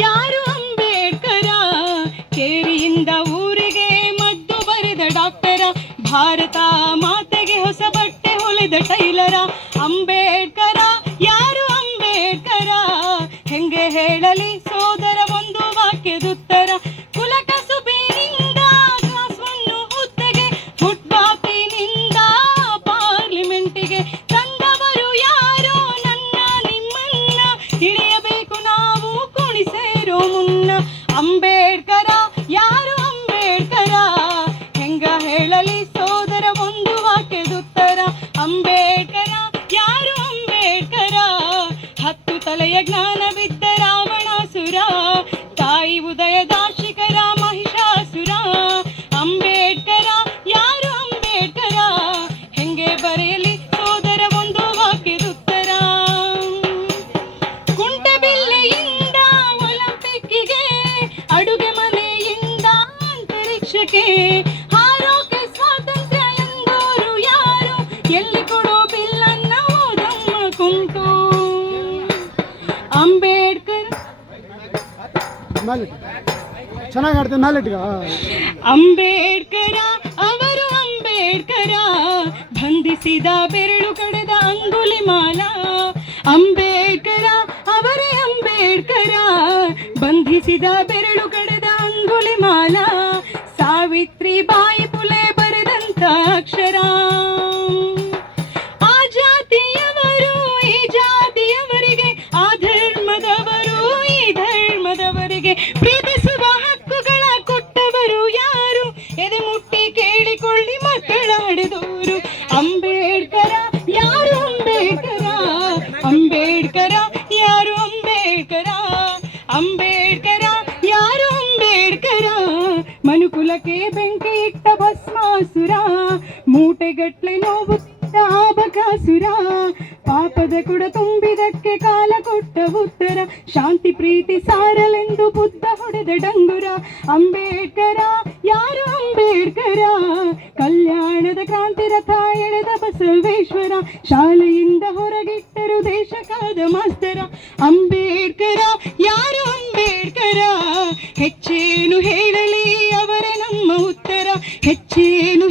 ಯಾರು ಅಂಬೇಡ್ಕರ? ಕೇರಿಯಿಂದ ಊರಿಗೆ ಮದ್ದು ಬರೆದ ಡಾಕ್ಟರ, ಭಾರತ ಮಾತೆಗೆ ಹೊಸ ಬಟ್ಟೆ ಹೊಲೆದ ಟೈಲರ. ಅಂಬೇಡ್ಕರ ಯಾರು ಅಂಬೇಡ್ಕರ? ಹೆಂಗೆ ಹೇಳಲಿ ಸೋದರ ಒಂದು ವಾಕ್ಯದುತ್ತರ. ಕುಲ ಕಸುಬಿನಿಂದ ಕ್ಲಾಸ್ ಒನ್ನು ಹುದ್ದೆಗೆ, ಫುಟ್ಪಾತಿನಿಂದ ಪಾರ್ಲಿಮೆಂಟಿಗೆ ತಂದವರು ಯಾರೋ ನನ್ನ ನಿಮ್ಮನ್ನ, ತಿಳಿಯಬೇಕು ನಾವು ಕುಣಿಸೇರೋ ಮುನ್ನ. ಅಂಬೇಡ್ಕರ ಯಾರು ಅಂಬೇಡ್ಕರ? ಹೆಂಗ ಹೇಳಲಿ ಸೋದರ ಒಂದು ವಾಕ್ಯದುತ್ತರ. ಅಂಬೇಡ್ಕರ ಯಾರು ಅಂಬೇಡ್ಕರ? 10 ತಲೆಯ ಜ್ಞಾನವಿದ್ದ ರಾವಣಾಸುರ, ತಾಯಿ ಉದಯದ ಶಿಖರ ಮಹಿಷಾಸುರ. ಅಂಬೇಡ್ಕರ ಯಾರು ಅಂಬೇಡ್ಕರ? ಹೆಂಗೆ ಬರೆಯಲಿ ಸೋದರ ಒಂದು ವಾಕ್ಯದುತ್ತರ. ಕುಂಟೆಬಿಲ್ಲೆಯಿಂದ ಒಲಿಂಪಿಕ್ಕಿಗೆ, ಅಡುಗೆ ಮನೆಯಿಂದ ಅಂತರಿಕ್ಷಕ್ಕೆ, ಹಾರೋಕೆ ಸ್ವಾತಂತ್ರ್ಯ ಎಂದೋರು ಯಾರು? ಎಲ್ಲಿ ಕೊಡೋ ಬಿಲ್ಲನ್ನ ಓದಮ್ಮ ಕುಂಟು. ಅಂಬೇಡ್ಕರ್ ಚೆನ್ನಾಗಿ ಆಡ್ತೇನೆ ನಾಲೆಟ್ಗ. ಅಂಬೇಡ್ಕರ ಅವರು ಅಂಬೇಡ್ಕರ, ಬಂಧಿಸಿದ ಬೆರಳು ಕಡೆದ ಅಂಗುಲಿಮಾಲ. ಅಂಬೇಡ್ಕರ ಅವರೇ ಅಂಬೇಡ್ಕರ, ಬಂಧಿಸಿದ ಬೆರಳು ಕಡೆದ ಅಂಗುಲಿಮಾಲ. ಸಾವಿತ್ರಿಬಾಯಿ ಫುಲೆ ಬರೆದಂತ ಅಕ್ಷರ. ಆ ಜಾತಿಯವರು ಈ ಜಾತಿಯವರಿಗೆ, ಆ ಧರ್ಮದವರು ಈ ಧರ್ಮದವರಿಗೆ, ಪ್ರೀತಿಸುವ ಹಕ್ಕುಗಳ ಕೊಟ್ಟವರು ಯಾರು? ಎದೆ ಮುಟ್ಟಿ ಕೇಳಿಕೊಳ್ಳಿ ಮಕ್ಕಳ ಹಡೆದವರು. ಅಂಬೇಡ್ಕರ ಯಾರು ಅಂಬೇಡ್ಕರ? ಅಂಬೇಡ್ಕರ ಯಾರು ಅಂಬೇಡ್ಕರ? ಅಂಬೇಡ್ಕರ ಯಾರು ಅಂಬೇಡ್ಕರ? ಮನುಕುಲಕ್ಕೆ ಬೆಂಕಿ ಇಟ್ಟ ಭಸ್ಮಾಸುರ, ಮೂಟೆಗಟ್ಲೆ ನೋವು ಬಕಾಸುರ. ಪಾಪದ ಕುಡ ತುಂಬಿದಕ್ಕೆ ಕಾಲ ಕೊಟ್ಟ ಉತ್ತರ, ಶಾಂತಿ ಪ್ರೀತಿ ಸಾರಲೆಂದು ಬುದ್ಧ ಹೊಡೆದ ಡಂಗುರ. ಅಂಬೇಡ್ಕರ ಯಾರು ಅಂಬೇಡ್ಕರ? ಕಲ್ಯಾಣದ ಕ್ರಾಂತಿ ರಥ ಎಳೆದ ಬಸವೇಶ್ವರ, ಶಾಲೆಯಿಂದ ಹೊರಗಿಟ್ಟರು ದೇಶಕಾದ ಮಾಸ್ತರ. ಅಂಬೇಡ್ಕರ ಯಾರು ಅಂಬೇಡ್ಕರ? ಹೆಚ್ಚೇನು ಹೇಳಲಿ ಅವರೇ ನಮ್ಮ ಉತ್ತರ, ಹೆಚ್ಚೇನು